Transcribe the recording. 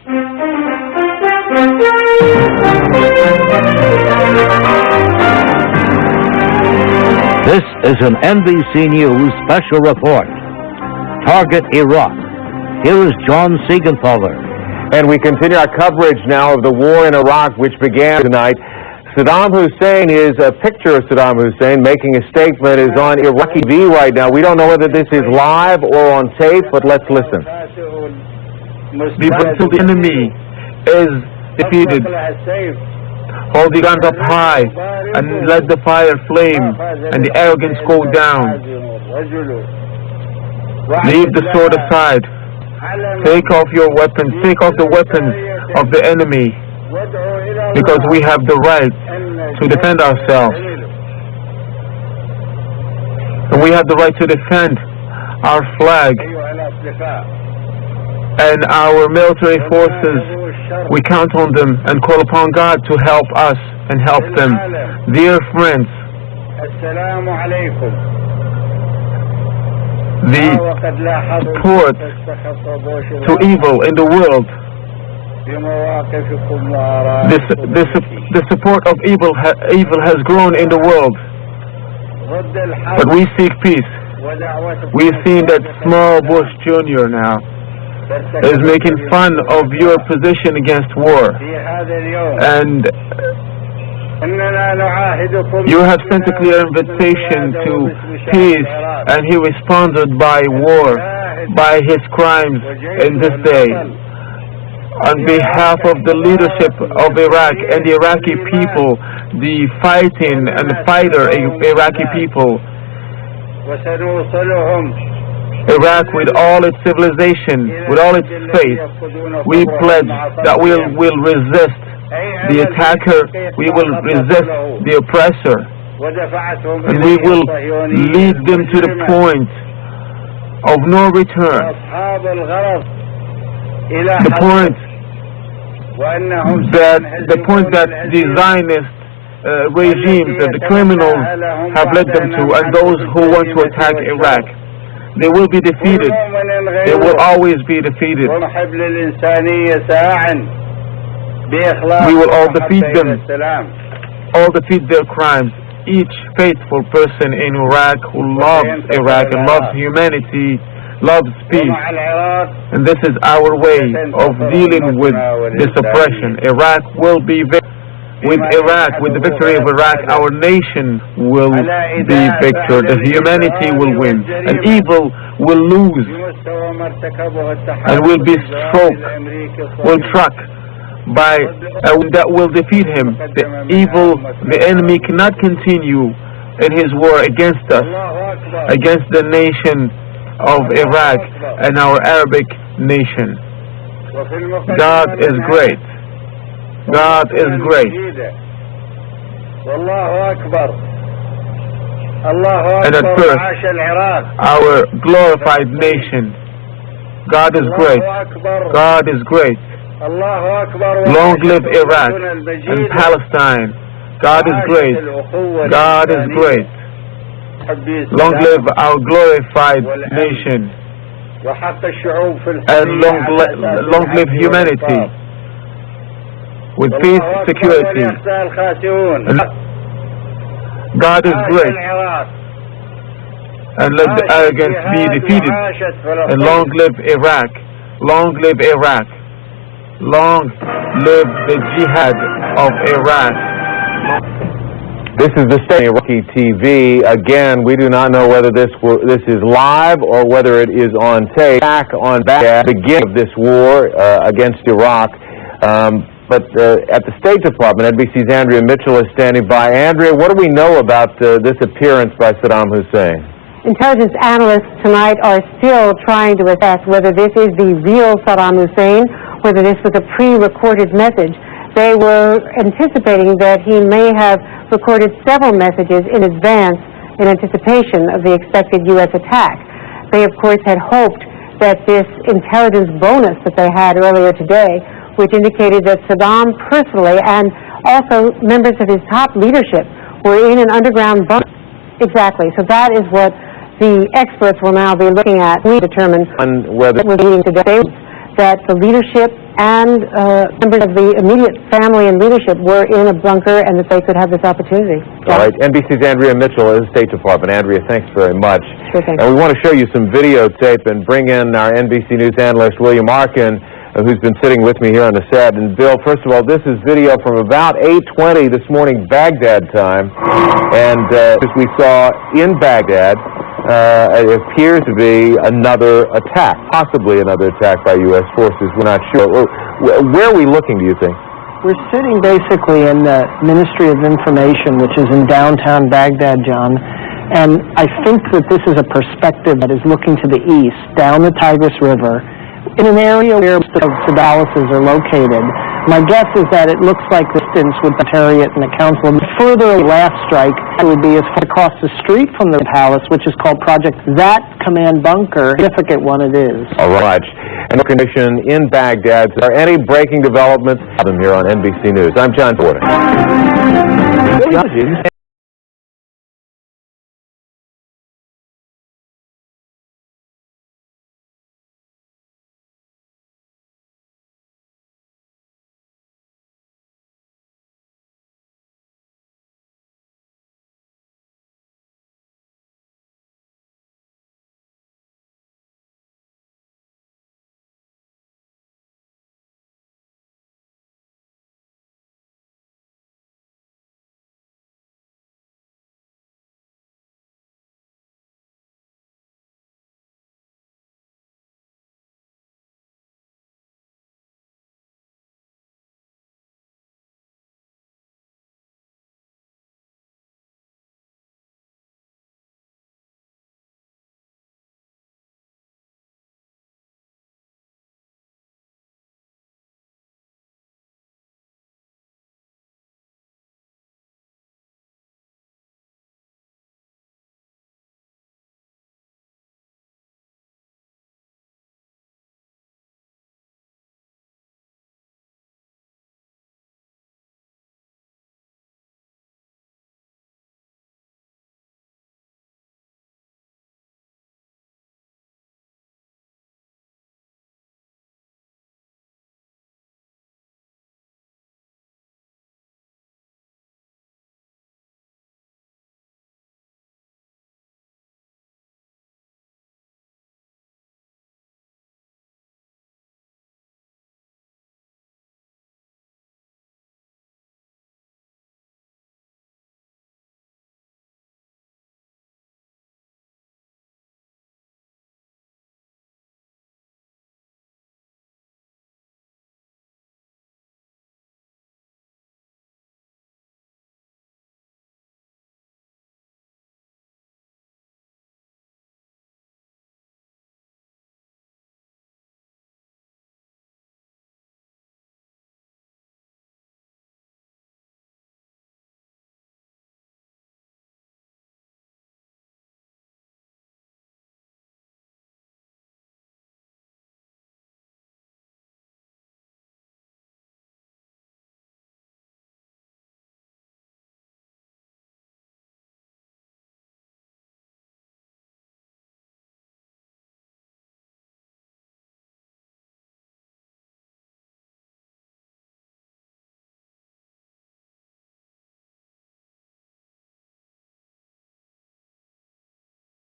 This is an NBC News special report. Target Iraq. Here is John Siegenthaler. And we continue our coverage now of the war in Iraq, which began tonight. Saddam Hussein is a picture of Saddam Hussein making a statement is on Iraqi TV right now. We don't know whether this is live or on tape, but let's listen. The enemy is defeated. Hold the guns up high and let the fire flame and the arrogance go down. Leave the sword aside. Take off your weapons. Take off the weapons of the enemy, because we have the right to defend ourselves. And we have the right to defend our flag and our military forces. We count on them and call upon God to help us and help them. Dear friends, the support to evil in the world, the support of evil has grown in the world. But we seek peace. We've seen that small Bush Jr. now is making fun of your position against war. And you have sent a clear invitation to peace, and he responded by war, by his crimes in this day. On behalf of the leadership of Iraq and the Iraqi people, the fighting and the fighter Iraqi people, Iraq with all its civilization, with all its faith, we pledge that we will resist the attacker, we will resist the oppressor, and we will lead them to the point of no return. The point that the Zionist regimes, that the criminals have led them to, and those who want to attack Iraq, they will be defeated. They will always be defeated. We will all defeat them, all defeat their crimes. Each faithful person in Iraq who loves Iraq and loves humanity, loves peace. And this is our way of dealing with this oppression. Iraq will be victorious. With Iraq, with the victory of Iraq, our nation will be victor. The humanity will win, and evil will lose, and will be struck, by that will defeat him. The enemy cannot continue in his war against us, against the nation of Iraq and our Arabic nation. God is great. God is great. And at first, our glorified nation, God is great. God is great. Long live Iraq and Palestine. God is great. God is great. Long live our glorified nation. And long live humanity. With peace, security. And God is great. And let the arrogance be defeated. And long live Iraq. Long live Iraq. Long live the jihad of Iraq. This is the state of Iraqi TV. Again, we do not know whether this is live or whether it is on tape. Back on Baghdad, the beginning of this war against Iraq. But at the State Department, NBC's Andrea Mitchell is standing by. Andrea, what do we know about this appearance by Saddam Hussein? Intelligence analysts tonight are still trying to assess whether this is the real Saddam Hussein, whether this was a pre-recorded message. They were anticipating that he may have recorded several messages in advance in anticipation of the expected U.S. attack. They, of course, had hoped that this intelligence bonus that they had earlier today, which indicated that Saddam personally and also members of his top leadership were in an underground bunker. Exactly. So that is what the experts will now be looking at. We determine whether it was leading today. that the leadership and members of the immediate family and leadership were in a bunker and that they could have this opportunity. All right. NBC's Andrea Mitchell is State Department. Andrea, thanks very much. Sure thing. And we want to show you some videotape and bring in our NBC News analyst, William Arkin, who's been sitting with me here on the set. And Bill, first of all, this is video from about 8:20 this morning, Baghdad time. And as we saw in Baghdad, it appears to be another attack, possibly another attack by U.S. forces. We're not sure. Where are we looking, do you think? We're sitting basically in the Ministry of Information, which is in downtown Baghdad, John. And I think that this is a perspective that is looking to the east, down the Tigris River, in an area where the palaces are located. My guess is that it looks like distance with the Secretariat and the Council. The further last strike would be as far across the street from the palace, which is called Project That Command Bunker. Significant one it is. All right. And condition in Baghdad. Are there any breaking developments? Here on NBC News. I'm John Porter.